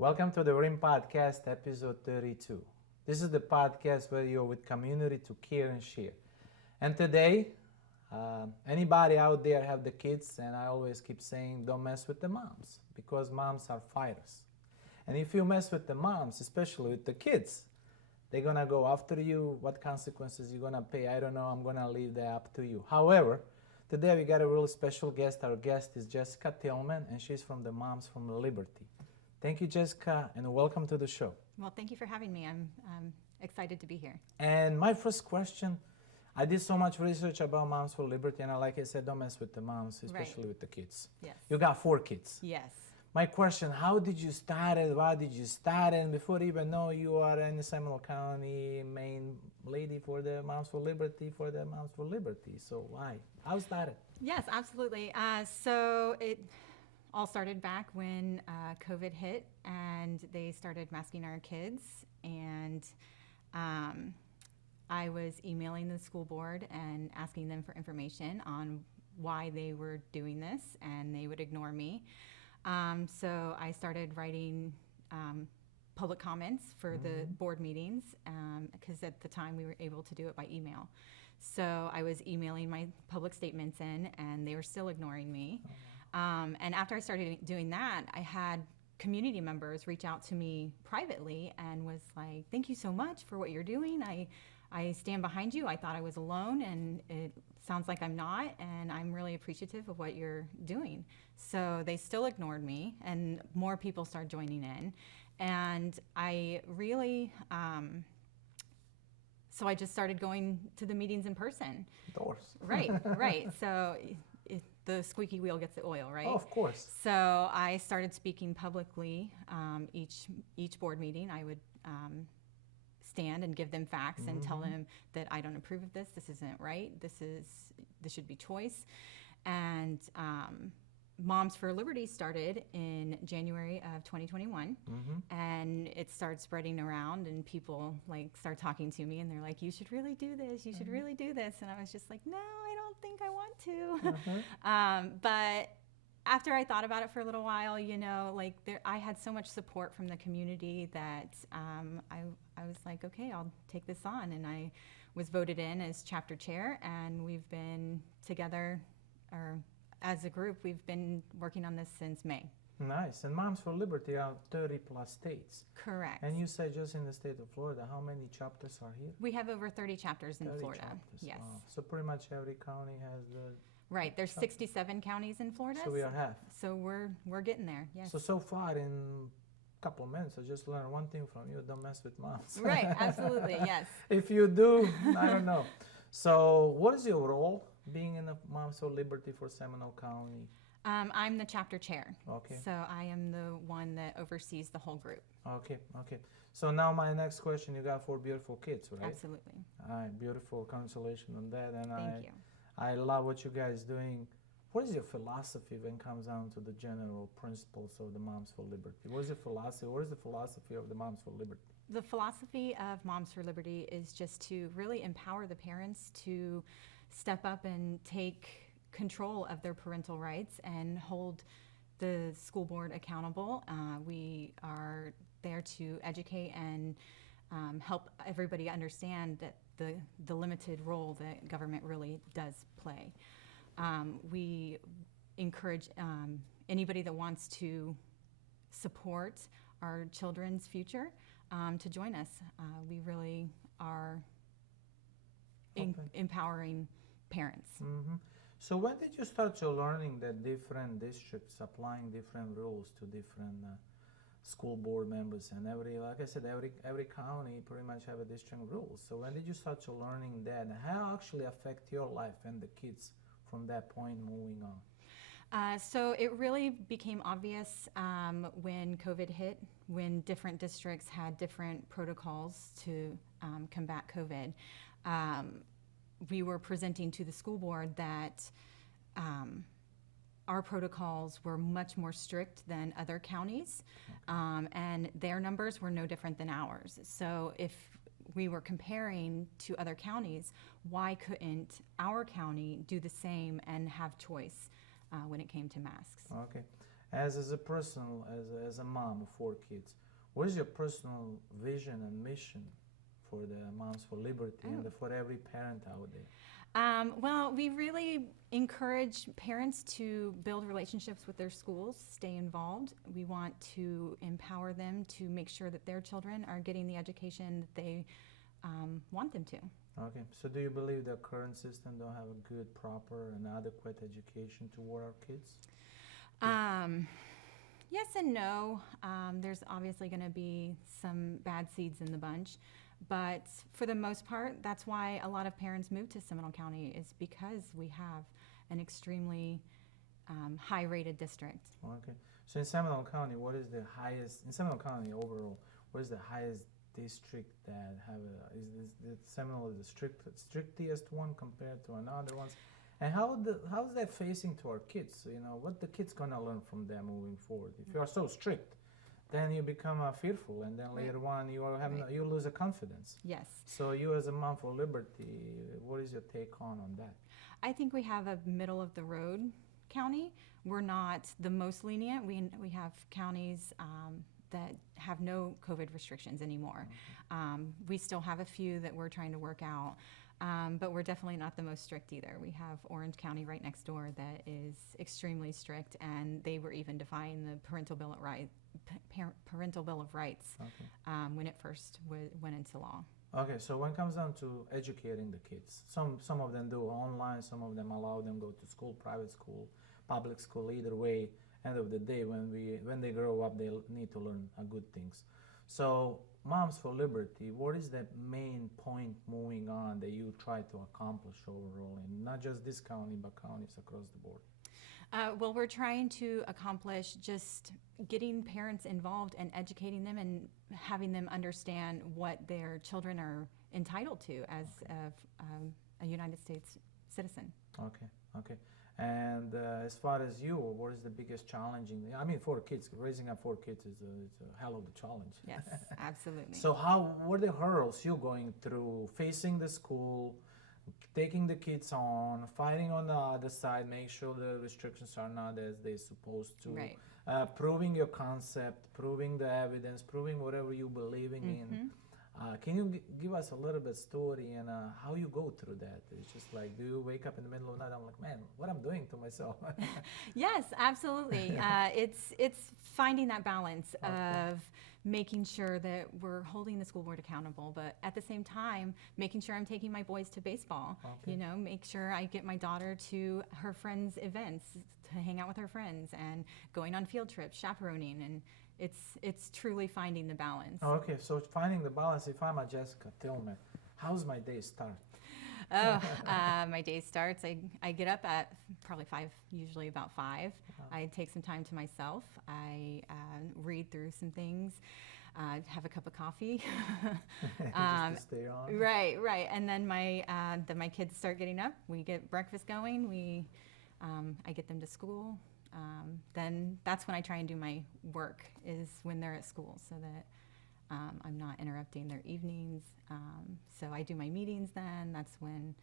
Welcome to the Rimm-PODCAST, episode 32. This is the podcast where you're with community to care and share. And today, anybody out there have the kids, and I always keep saying, don't mess with the moms, because moms are fighters. And if you mess with the moms, especially with the kids, they're gonna go after you. What consequences you're gonna pay, I don't know. I'm gonna leave that up to you. However, today we got a really special guest. Our guest is Jessica Tillmann, and she's from the Moms from Liberty. Thank you, Jessica, and welcome to the show. Well, thank you for having me. I'm excited to be here. And my first question, I did so much research about Moms for Liberty, and like I said, don't mess with the moms, especially with the kids. Yes. You got 4 kids. Yes. My question, how did you start it? Why did you start it? And before you even know, you are in the Seminole County main lady for the Moms for Liberty, So why? How started? Yes, absolutely. So it all started back when COVID hit and they started masking our kids. And I was emailing the school board and asking them for information on why they were doing this, and they would ignore me. So I started writing public comments for the board meetings because at the time we were able to do it by email. So I was emailing my public statements in, and they were still ignoring me. And after I started doing that, I had community members reach out to me privately and was like, thank you so much for what you're doing. I stand behind you. I thought I was alone, and it sounds like I'm not, and I'm really appreciative of what you're doing. So they still ignored me, and more people started joining in. And I really, so I just started going to the meetings in person. Doors. Right. So the squeaky wheel gets the oil, right? Oh, of course. So I started speaking publicly. Each board meeting, I would stand and give them facts and tell them that I don't approve of this. This isn't right. This should be choice. And Moms for Liberty started in January of 2021, and it started spreading around, and people start talking to me, and they're like, "You should really do this. You should really do this." And I was just like, "No, I don't think I want to." But after I thought about it for a little while, I had so much support from the community that I was like, okay, I'll take this on. And I was voted in as chapter chair, and we've been together, or as a group, we've been working on this since May. Nice. And Moms for Liberty are 30 plus states. Correct. And you said just in the state of Florida, how many chapters are here? We have over 30 chapters in 30 Florida. chapters. Yes. Wow. So pretty much every county has the... Right. There's 67 counties in Florida. So we are half. So we're getting there. Yes. So far in a couple of minutes, I just learned one thing from you: don't mess with moms. Right. Absolutely. Yes. If you do, I don't know. So what is your role being in the Moms for Liberty for Seminole County? I'm the chapter chair. Okay. So I am the one that oversees the whole group. Okay. So now my next question: you got 4 beautiful kids, right? Absolutely. All right, beautiful. Congratulations on that. And Thank you. I love what you guys doing. What is your philosophy when it comes down to the general principles of the Moms for Liberty? What is your philosophy? What is the philosophy of the Moms for Liberty? The philosophy of Moms for Liberty is just to really empower the parents to step up and take control of their parental rights and hold the school board accountable. We are there to educate and help everybody understand that the limited role that government really does play. We encourage anybody that wants to support our children's future to join us. We really are empowering parents. So when did you start your learning that different districts applying different rules to different school board members, and like I said, every county pretty much have a different rules. So when did you start your learning that, and how actually affect your life and the kids from that point moving on? So it really became obvious when COVID hit, when different districts had different protocols to combat COVID. We were presenting to the school board that our protocols were much more strict than other counties, and their numbers were no different than ours. So if we were comparing to other counties, why couldn't our county do the same and have choice when it came to masks? Okay. As a personal, as a mom of 4 kids, what is your personal vision and mission for the Moms for Liberty and for every parent out there? Well, we really encourage parents to build relationships with their schools, stay involved. We want to empower them to make sure that their children are getting the education that they want them to. Okay, so do you believe the current system don't have a good, proper, and adequate education toward our kids? Yes and no. There's obviously going to be some bad seeds in the bunch. But for the most part, that's why a lot of parents move to Seminole County, is because we have an extremely high-rated district. Okay. So in Seminole County, what is the highest, in Seminole County overall, what is the highest district that have a, is the Seminole the strictest one compared to another ones? And how's that facing to our kids? You know, what the kids gonna learn from them moving forward? If you are so strict, then you become fearful, and then later on you you lose a confidence. Yes. So you as a Mom for Liberty, what is your take on that? I think we have a middle of the road county. We're not the most lenient. We have counties that have no COVID restrictions anymore. We still have a few that we're trying to work out, but we're definitely not the most strict either. We have Orange County right next door that is extremely strict, and they were even defying the Parental Bill of Rights when it first went into law. Okay, so when it comes down to educating the kids, some of them do online, some of them allow them go to school, private school, public school, either way. End of the day, when they grow up, they need to learn good things. So Moms for Liberty, what is the main point moving on that you try to accomplish overall in not just this county, but counties across the board? Well, we're trying to accomplish just getting parents involved and educating them and having them understand what their children are entitled to as a United States citizen. Okay. And as far as you, what is the biggest challenging? I mean, 4 kids, raising up 4 kids is a hell of a challenge. Yes, absolutely. So what are the hurdles you're going through, facing the school, taking the kids on, fighting on the other side, make sure the restrictions are not as they're supposed to, right. Proving your concept, proving the evidence, proving whatever you're believing in. Can you give us a little bit story and how you go through that? It's just like, do you wake up in the middle of the night? I'm like, man, what I'm doing to myself? Yes, absolutely. It's finding that balance of making sure that we're holding the school board accountable, but at the same time, making sure I'm taking my boys to baseball. You know, make sure I get my daughter to her friends' events to hang out with her friends, and going on field trips, chaperoning, and it's truly finding the balance. Okay, so finding the balance. If I'm a Jessica Tillmann, how's my day start? My day starts, I get up at probably 5, usually about 5. I take some time to myself. I read through some things, have a cup of coffee. Just to stay on. Right. And then my kids start getting up. We get breakfast going. I get them to school. Then that's when I try and do my work, is when they're at school, so that I'm not interrupting their evenings. So I do my meetings then. That's when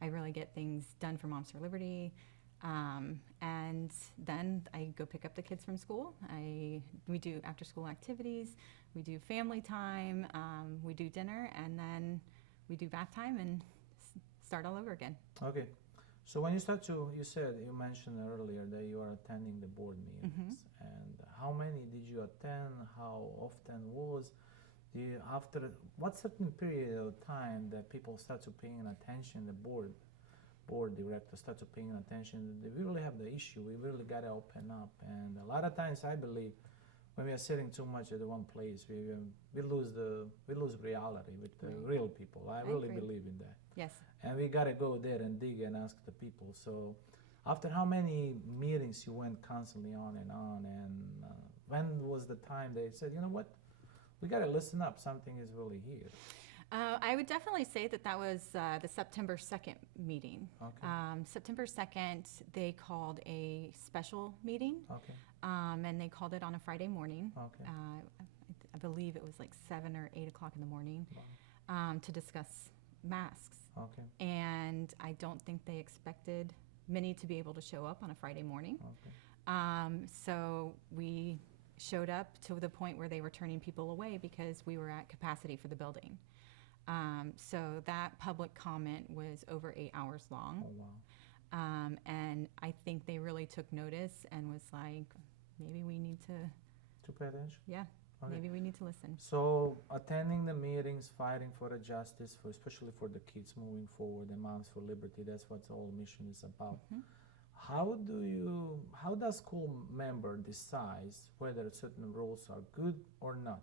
I really get things done for Moms for Liberty. And then I go pick up the kids from school. We do after school activities, we do family time, we do dinner, and then we do bath time and start all over again. Okay. So when you mentioned earlier that you are attending the board meetings, and how many did you attend? How often was? After what certain period of time that people start to paying attention, the board director start to paying attention, we really have the issue. We really got to open up, and a lot of times I believe when we are sitting too much at one place, we lose reality with the real people. I really believe in that. Yes. And we got to go there and dig and ask the people. So after how many meetings you went constantly on, and when was the time they said, you know what, we got to listen up, something is really here? I would definitely say that was the September 2nd meeting. Okay. September 2nd, they called a special meeting. Okay. And they called it on a Friday morning. Okay. I believe it was like 7 or 8 o'clock in the morning, to discuss masks. Okay. And I don't think they expected many to be able to show up on a Friday morning. Okay. So we showed up to the point where they were turning people away because we were at capacity for the building. So that public comment was over 8 hours long. Oh, wow. And I think they really took notice and was like, maybe we need to, To pay attention? yeah, Okay. maybe we need to listen. So attending the meetings, fighting for the justice, for especially for the kids moving forward, and Moms for Liberty, that's what the whole mission is about. Mhm. How does school member decides whether certain rules are good or not?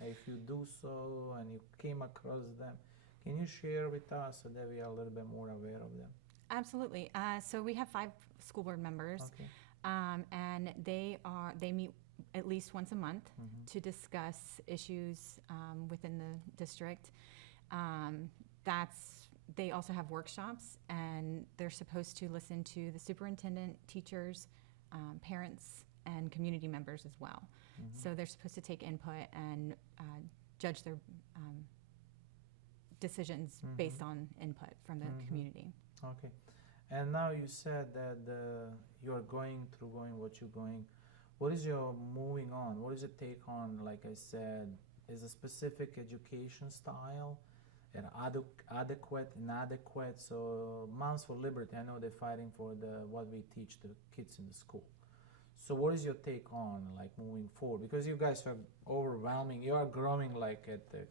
If you do so and you came across them, can you share with us so that we are a little bit more aware of them? Absolutely. So we have 5 school board members, Okay. and they meet at least once a month Mhm. to discuss issues within the district. They also have workshops, and they're supposed to listen to the superintendent, teachers, parents, and community members as well. Mhm. So they're supposed to take input and judge their decisions based on input from the community. Okay. And now you said that you're going what you're going. What is your moving on? What is your take on, like I said, is a specific education style and adequate, inadequate? So Moms for Liberty, I know they're fighting for what we teach the kids in the school. So what is your take on like moving forward? Because you guys are overwhelming. You are growing like at a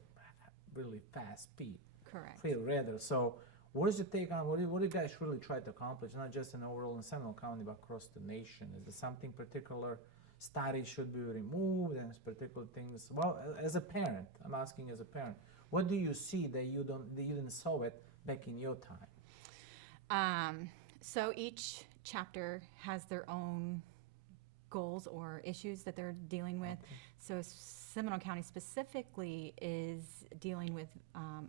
really fast speed. Correct. Rather. So what is your take on what do you guys really try to accomplish, not just in overall in Seminole County, but across the nation? Is there something particular studies should be removed and particular things? Well, as a parent, I'm asking as a parent, what do you see that you didn't saw it back in your time? So each chapter has their own goals or issues that they're dealing with. Okay. So Seminole County specifically is dealing with,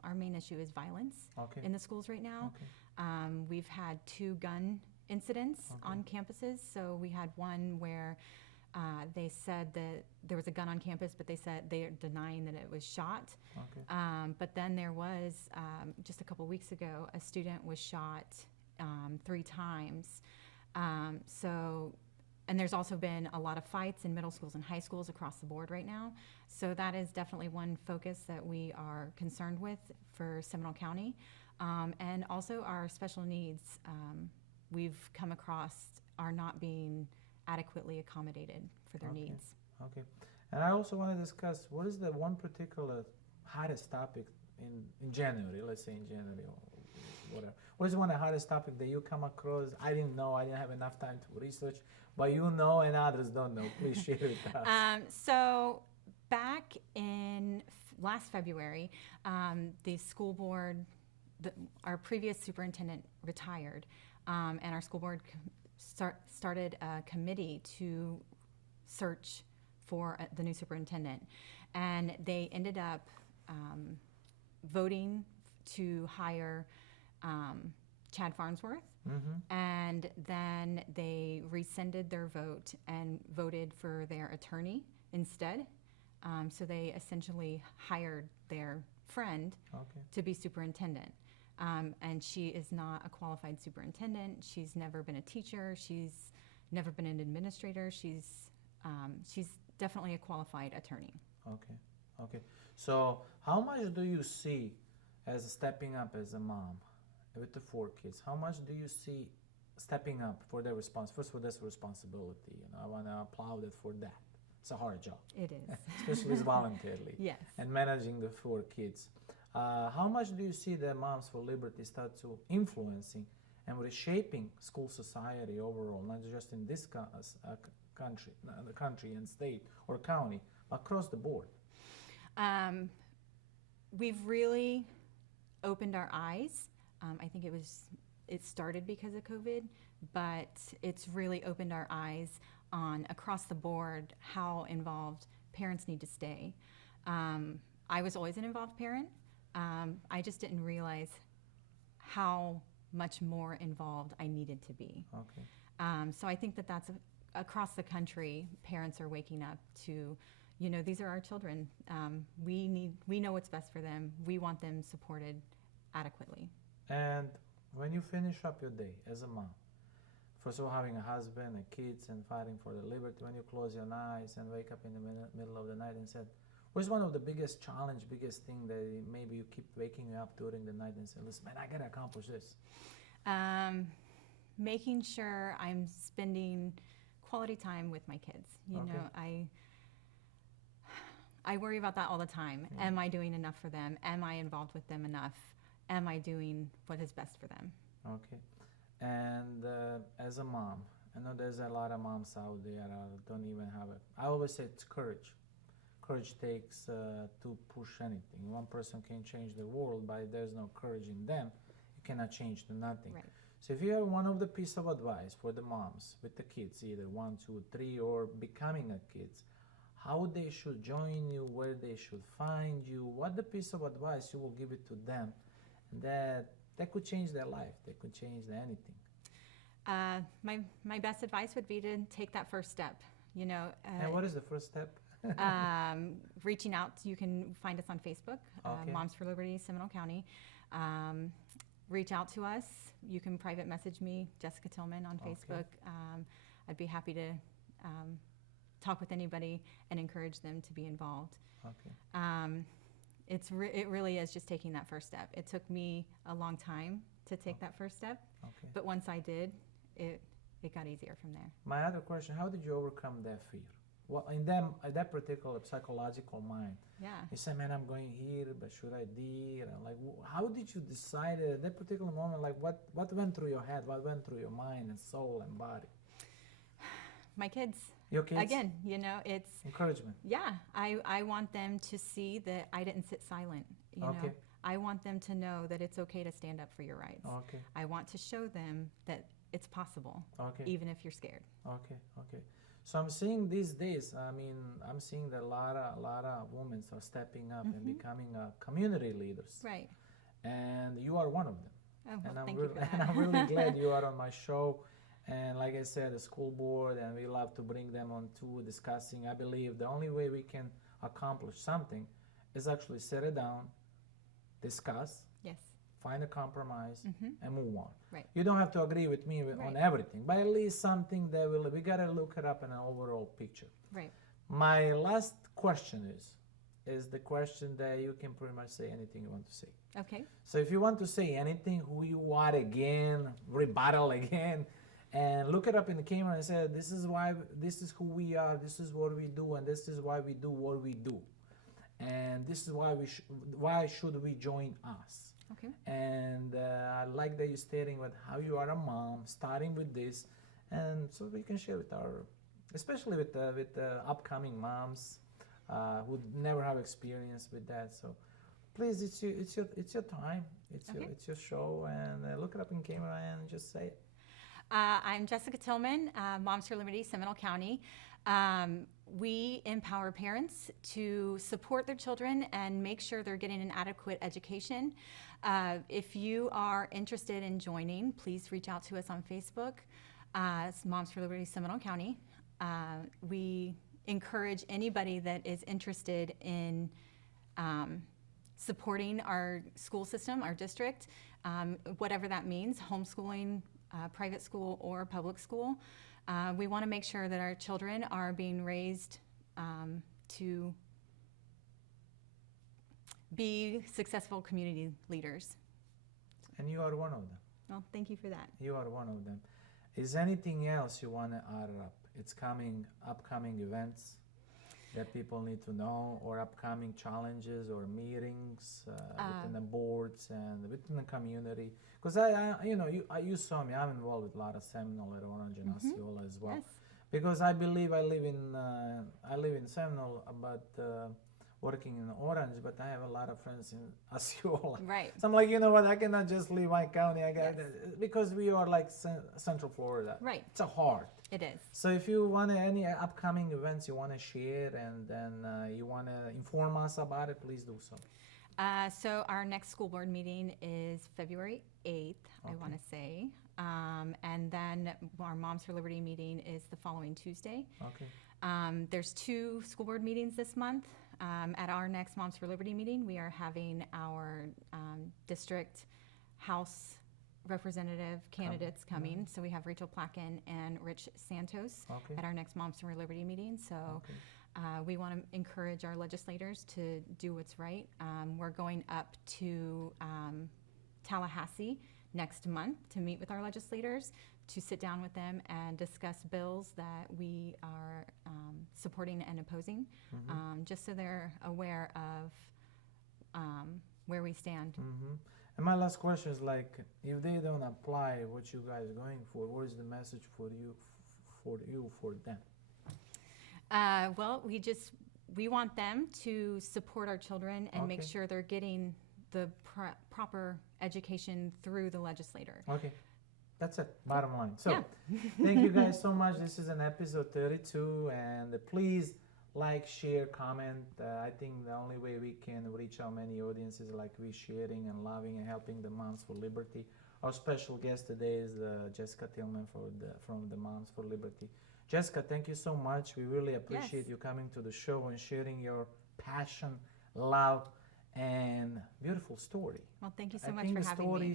our main issue is violence Okay. in the schools right now. Okay. We've had 2 gun incidents Okay. on campuses. So we had one where they said that there was a gun on campus, but they said they're denying that it was shot. Okay. But then there was, just a couple weeks ago, a student was shot 3 times. And there's also been a lot of fights in middle schools and high schools across the board right now. So that is definitely one focus that we are concerned with for Seminole County. And also our special needs, we've come across, are not being adequately accommodated for their Okay. needs. Okay. And I also want to discuss what is the one particular hottest topic in January, let's say in January or whatever. What is one of the hottest topic that you come across? I didn't know, I didn't have enough time to research, but you know and others don't know. Please share with us. So back in last February, the school board, our previous superintendent retired, and our school board started a committee to search for the new superintendent. And they ended up voting to hire Chad Farnsworth. Mm-hmm. And then they rescinded their vote and voted for their attorney instead. So they essentially hired their friend Okay. to be superintendent. And she is not a qualified superintendent. She's never been a teacher. She's never been an administrator. She's definitely a qualified attorney. Okay. Okay. So how much do you see as stepping up as a mom with the 4 kids? How much do you see stepping up for their response? First of all, that's responsibility. I want to applaud it for that. It's a hard job. It is. Especially voluntarily. Yes. And managing the 4 kids. How much do you see that Moms for Liberty start to influencing and reshaping school society overall, not just in this country, the country and state or county, but across the board? We've really opened our eyes. I think it started because of COVID, but it's really opened our eyes on across the board how involved parents need to stay. I was always an involved parent. I just didn't realize how much more involved I needed to be. Okay. So I think that's across the country, parents are waking up to, these are our children. We know what's best for them. We want them supported adequately. And when you finish up your day as a mom, for so having a husband and kids and fighting for the liberty, when you close your eyes and wake up in the middle of the night and said, what's one of the biggest challenge, biggest thing that maybe you keep waking up during the night and say, listen, man, I gotta accomplish this? Making sure I'm spending quality time with my kids. You know, I worry about that all the time. Yeah. Am I doing enough for them? Am I involved with them enough? Am I doing what is best for them? Okay. And as a mom, I know there's a lot of moms out there don't even have it. I always say it's courage. Courage takes to push anything. One person can change the world, but if there's no courage in them, you cannot change to nothing. Right. So if you have one of the piece of advice for the moms with the kids, either 1, 2, 3, or becoming a kids, how they should join you, where they should find you, what the piece of advice you will give it to them, that could change their life, they could change anything. My best advice would be to take that first step. You know. And what is the first step? Reaching out. You can find us on Facebook, Okay. Moms for Liberty, Seminole County. Reach out to us. You can private message me, Jessica Tillmann, on Okay. Facebook. I'd be happy to talk with anybody and encourage them to be involved. Okay. It really is just taking that first step. It took me a long time to take that first step, Okay. but once I did, it got easier from there. My other question, how did you overcome that fear? Well, in them, that particular psychological mind, Yeah. you say, man, I'm going here, but should I do? And like, how did you decide at that particular moment? Like, what went through your head? What went through your mind and soul and body? My kids. Your kids? Again, you know, it's Encouragement. yeah. I want them to see that I didn't sit silent. You know, Okay. I want them to know that it's okay to stand up for your rights. Okay. I want to show them that it's possible, Okay. even if you're scared. Okay. Okay. So I'm seeing these days, I mean, I'm seeing that a lot of women are stepping up and becoming community leaders. Right. And you are one of them. Oh, well, And I'm thank you for that. and I'm really glad you are on my show. And like I said, the school board, and we love to bring them on too, discussing. I believe the only way we can accomplish something is actually sit it down, discuss, Yes. find a compromise, and move on. Right. You don't have to agree with me on Right. everything, but at least something that we gotta look it up in an overall picture. Right. My last question is the question that you can pretty much say anything you want to say. Okay. So if you want to say anything, who you are again, rebuttal again, and look it up in the camera and say, this is why, this is who we are, this is what we do, and this is why we do what we do. And this is why should we join us? Okay. And I like that you're stating with how you are a mom, starting with this, and so we can share with our, especially with the upcoming moms who never have experience with that. So please, it's your time, it's your show, and look it up in camera and just say it. I'm Jessica Tillmann, Moms for Liberty, Seminole County. We empower parents to support their children and make sure they're getting an adequate education. If you are interested in joining, please reach out to us on Facebook. It's Moms for Liberty, Seminole County. We encourage anybody that is interested in supporting our school system, our district, whatever that means, homeschooling, private school or public school. We want to make sure that our children are being raised to be successful community leaders. And you are one of them. Well, thank you for that. You are one of them. Is anything else you want to add up? It's upcoming events that people need to know, or upcoming challenges or meetings within the boards and within the community. Because you saw me. I'm involved with a lot of Seminole at Orange and Osceola as well. Yes. Because I believe I live in Seminole, but working in Orange, but I have a lot of friends in Osceola. Right. So I'm like, you know what? I cannot just leave my county. Yes. Because we are like Central Florida. Right. It's a hard. It is. So if you want any upcoming events you want to share and then you want to inform us about it, please do so. So our next school board meeting is February 8th, I want to say. And then our Moms for Liberty meeting is the following Tuesday. Okay. There's 2 school board meetings this month. At our next Moms for Liberty meeting, we are having our district house representative candidates coming. So we have Rachel Placken and Rich Santos Okay. at our next Moms for Liberty meeting. So Okay. we want to encourage our legislators to do what's right. We're going up to Tallahassee next month to meet with our legislators, to sit down with them and discuss bills that we are supporting and opposing, just so they're aware of where we stand. And my last question is like, if they don't apply what you guys are going for, what is the message for for them? Well, we want them to support our children and make Okay. sure they're getting the proper education through the legislator. Okay, that's it, bottom line. So, Yeah. thank you guys so much. This is an episode 32, and please like, share, comment. I think the only way we can reach out many audiences like we sharing and loving and helping the Moms for Liberty. Our special guest today is Jessica Tillmann from the Moms for Liberty. Jessica, thank you so much. We really appreciate you coming to the show and sharing your passion, love, and beautiful story. Well, thank you so I much think for the having me.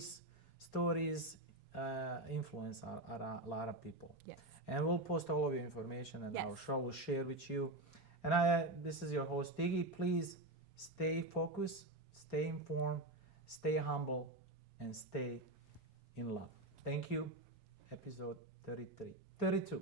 stories influence a lot of people. Yes. And we'll post all of your information and Yes. our show will share with you. And this is your host, Diggy. Please stay focused, stay informed, stay humble, and stay in love. Thank you. Episode 32.